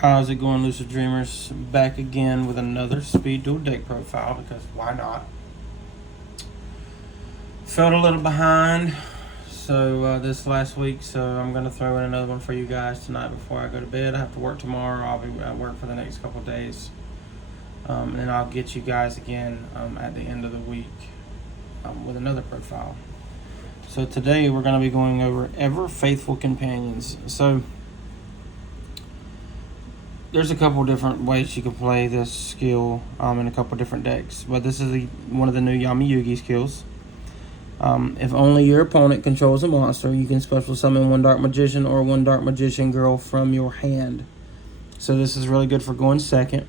How's it going, Lucid Dreamers? Back again with another speed duel deck profile, because why not? Felt a little behind this last week, so I'm going to throw in another one for you guys tonight before I go to bed. I have to work tomorrow. I'll be at work for the next couple of days. And then I'll get you guys again at the end of the week with another profile. So today we're going to be going over Ever Faithful Companions. So there's a couple different ways you can play this skill in a couple different decks, but this is one of the new Yami-Yugi skills. If only your opponent controls a monster, you can special summon one Dark Magician or one Dark Magician Girl from your hand. So this is really good for going second.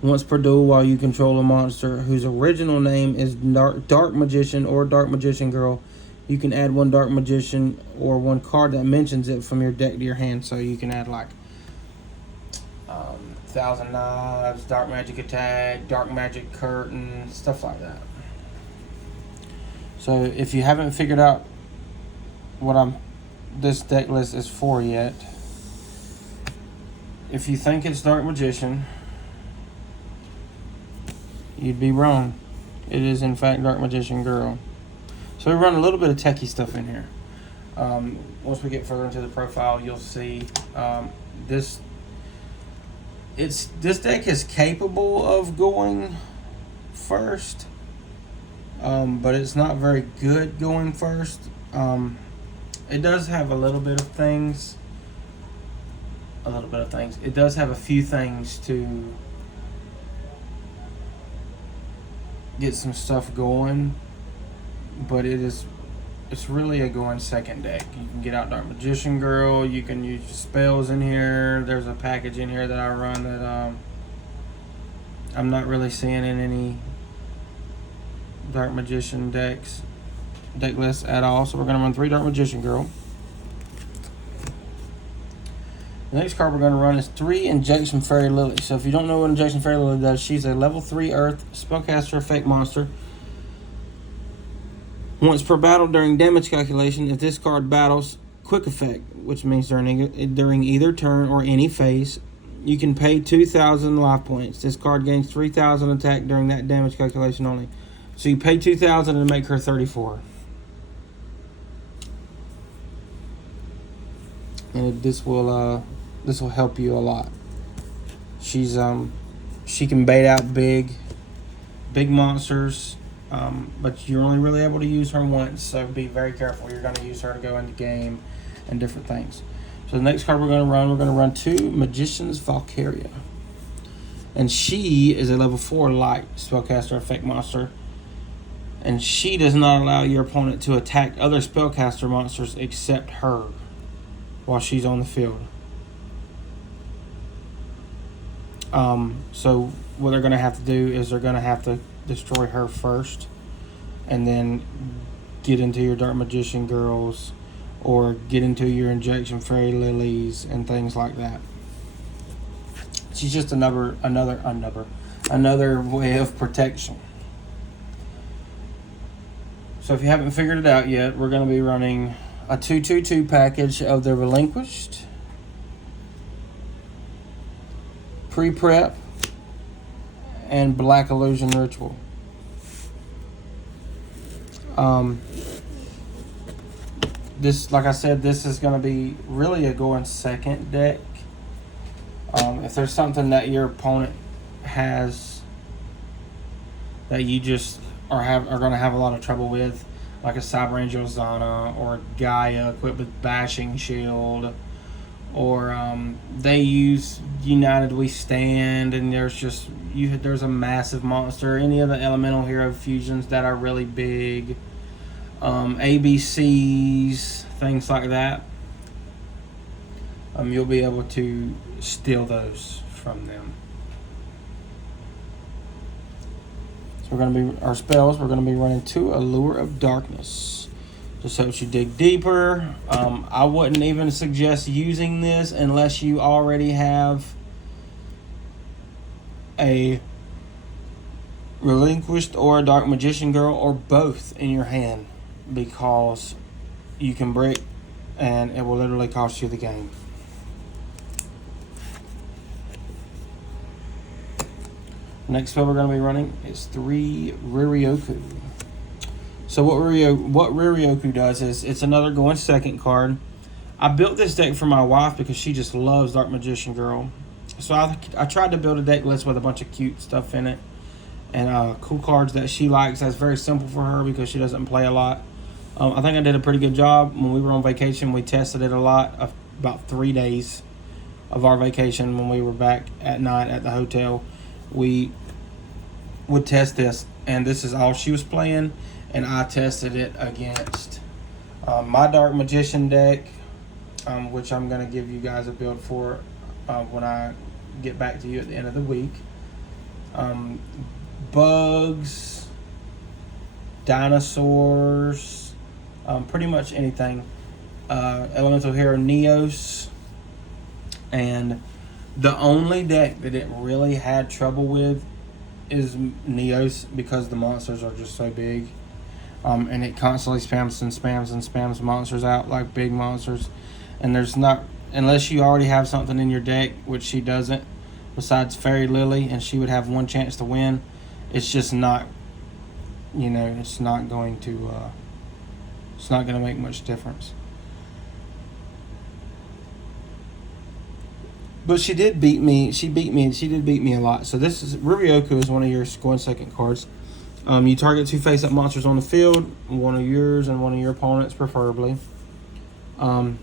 Once per duel, while you control a monster whose original name is Dark Magician or Dark Magician Girl, you can add one Dark Magician or one card that mentions it from your deck to your hand. So you can add like Thousand Knives, Dark Magic Attack, Dark Magic Curtain, stuff like that. So if you haven't figured out what this deck list is for yet, if you think it's Dark Magician, you'd be wrong. It is in fact Dark Magician Girl. So we run a little bit of techie stuff in here. Once we get further into the profile, you'll see this deck is capable of going first, but it's not very good going first. It does have a little bit of things. It does have a few things to get some stuff going, but it's really a going second deck. You can get out Dark Magician Girl, you can use spells in here. There's a package in here that I run that I'm not really seeing in any Dark Magician deck lists at all. So we're going to run 3 Dark Magician Girl. The next card we're going to run is 3 Injection Fairy Lily. So if you don't know what Injection Fairy Lily does, she's a level 3 Earth spellcaster effect monster. Once per battle during damage calculation, if this card battles quick effect, which means during either turn or any phase, you can pay 2,000 life points. This card gains 3,000 attack during that damage calculation only. So you pay 2,000 and make her 34. And this will help you a lot. She can bait out big monsters. But you're only really able to use her once, so be very careful. You're going to use her to go into game and different things. So the next card we're going to run 2 Magician's Valkyria. And she is a level 4 light spellcaster effect monster. And she does not allow your opponent to attack other spellcaster monsters except her while she's on the field. So what they're going to have to do is they're going to have to destroy her first and then get into your Dark Magician Girls or get into your Injection Fairy Lilies and things like that. She's just another way of protection. So if you haven't figured it out yet, we're going to be running a 2/2/2 package of the Relinquished, Pre-Prep, and Black Illusion Ritual. This, like I said, this is going to be really a going second deck. If there's something that your opponent has that you just are going to have a lot of trouble with, like a Cyber Angel Zana or Gaia equipped with Bashing Shield, or they use United We Stand, and there's a massive monster, any of the elemental hero fusions that are really big, ABCs, things like that, you'll be able to steal those from them. So we're going to be running 2 Allure of Darkness. Just helps you dig deeper. I wouldn't even suggest using this unless you already have a Relinquished or a Dark Magician Girl or both in your hand, because you can break and it will literally cost you the game. Next spell we're going to be running is 3 Riryoku. So what Riryoku does is it's another going second card. I built this deck for my wife because she just loves Dark Magician Girl. So I tried to build a deck list with a bunch of cute stuff in it and cool cards that she likes. That's very simple for her because she doesn't play a lot. I think I did a pretty good job. When we were on vacation, we tested it a lot. About 3 days of our vacation when we were back at night at the hotel, we would test this. And this is all she was playing. And I tested it against my Dark Magician deck, which I'm going to give you guys a build for when I get back to you at the end of the week. Bugs, dinosaurs, pretty much anything. Elemental Hero Neos. And the only deck that it really had trouble with is Neos because the monsters are just so big. And it constantly spams monsters out like big monsters. And there's not, unless you already have something in your deck, which she doesn't, besides Fairy Lily, and she would have one chance to win, it's just not, it's not going to make much difference. But she did beat me. She did beat me a lot. So this is Riryoku is one of your going second cards. You target 2 face-up monsters on the field, one of yours and one of your opponents, preferably. In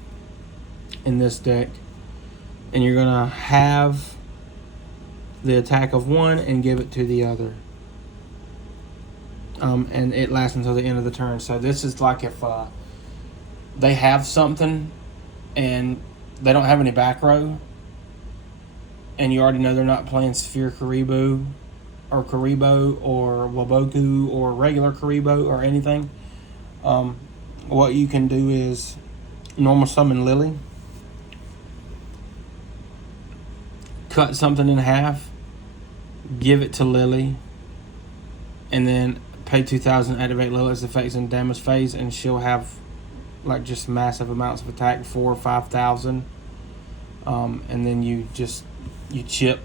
this deck, and you're gonna have the attack of one and give it to the other. And it lasts until the end of the turn. So this is like if they have something and they don't have any back row, and you already know they're not playing Sphere Karibo or Waboku or regular Karibo or anything. What you can do is normal summon Lily, cut something in half, give it to Lily, and then pay 2,000, activate Lily's effects in damage phase, and she'll have like just massive amounts of attack, 4,000 or 5,000. And then you chip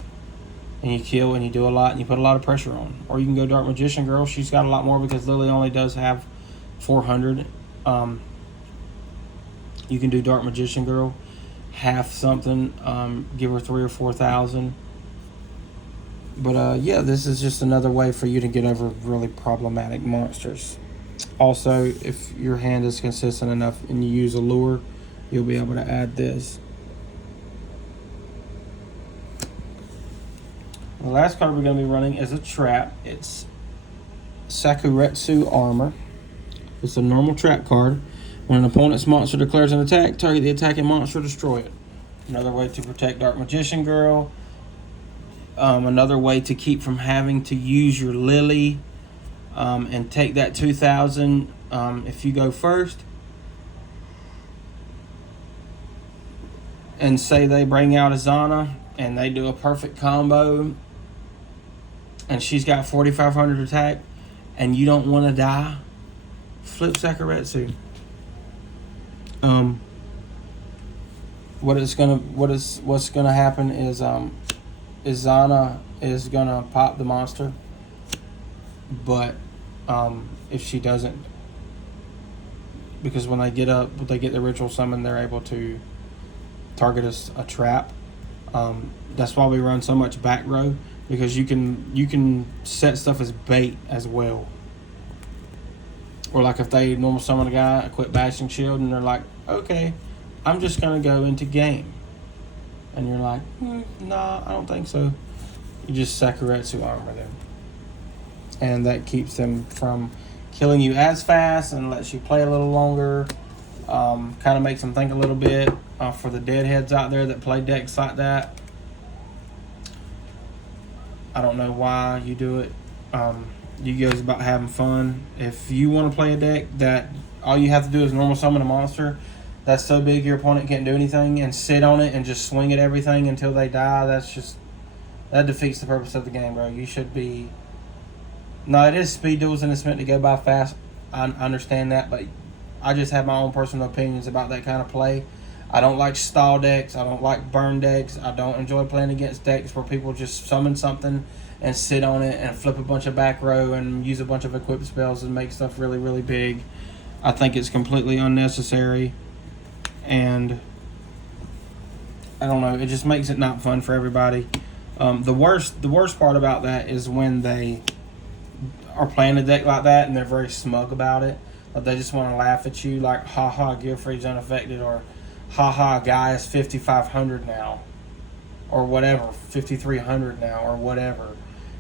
and you kill and you do a lot and you put a lot of pressure on. Or you can go Dark Magician Girl. She's got a lot more because Lily only does have 400. You can do Dark Magician Girl, half something, give her 3,000 or 4,000. But yeah, this is just another way for you to get over really problematic monsters. Also, if your hand is consistent enough and you use a lure, you'll be able to add this. The last card we're going to be running is a trap. It's Sakuretsu Armor. It's a normal trap card. When an opponent's monster declares an attack, target the attacking monster, destroy it. Another way to protect Dark Magician Girl. Another way to keep from having to use your Lily and take that 2,000 if you go first. And say they bring out Azana and they do a perfect combo and she's got 4,500 attack and you don't want to die, flip Sakuretsu. What's gonna happen is Izana is gonna pop the monster, but if she doesn't, because when they get the ritual summon, they're able to target a trap. That's why we run so much back row, because you can set stuff as bait as well. Or like if they normal summon a guy, equip Bashing Shield, and they're like, okay, I'm just gonna go into game, and you're like, nah, I don't think so. You just Sakuretsu Armor them, and that keeps them from killing you as fast and lets you play a little longer. Kind of makes them think a little bit. For the deadheads out there that play decks like that, I don't know why you do it. You guys about having fun. If you want to play a deck that all you have to do is normal summon a monster that's so big your opponent can't do anything and sit on it and just swing at everything until they die, that defeats the purpose of the game, bro. You should be... No, it is speed duels and it's meant to go by fast. I understand that, but I just have my own personal opinions about that kind of play. I don't like stall decks. I don't like burn decks. I don't enjoy playing against decks where people just summon something and sit on it and flip a bunch of back row and use a bunch of equip spells and make stuff really, really big. I think it's completely unnecessary, and I don't know. It just makes it not fun for everybody. The worst part about that is when they are playing a deck like that and they're very smug about it. But they just want to laugh at you, like, haha, Gearfried's unaffected, or haha, guy is 5,500 now, or whatever, 5,300 now, or whatever.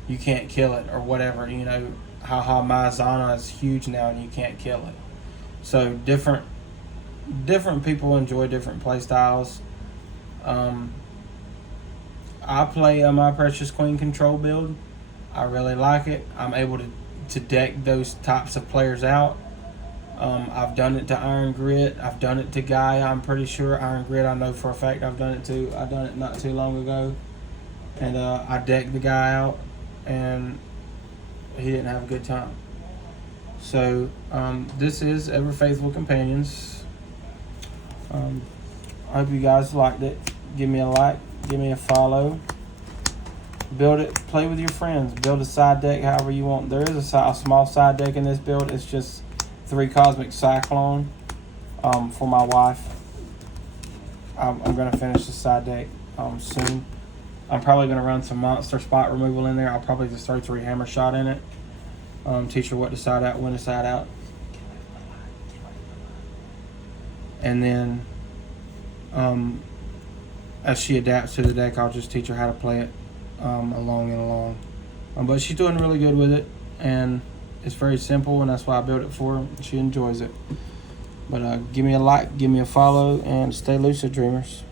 You can't kill it, or whatever. You know, haha, my Zana is huge now and you can't kill it. So different people enjoy different play styles. I play My Precious Queen control build. I really like it. I'm able to deck those types of players out. I've done it to Iron Grit. I've done it to Gaia. I'm pretty sure Iron Grit, I know for a fact I've done it to. I done it not too long ago. And I decked the guy out, and he didn't have a good time. So this is Ever Faithful Companions. I hope you guys liked it. Give me a like. Give me a follow. Build it. Play with your friends. Build a side deck however you want. There is a small side deck in this build. It's just 3 Cosmic Cyclone for my wife. I'm going to finish the side deck soon. I'm probably going to run some monster spot removal in there. I'll probably just throw 3 Hammer Shot in it. Teach her what to side out, when to side out. And then as she adapts to the deck, I'll just teach her how to play it along. But she's doing really good with it, and it's very simple, and that's why I built it for her. She enjoys it. But give me a like, give me a follow, and stay lucid, dreamers.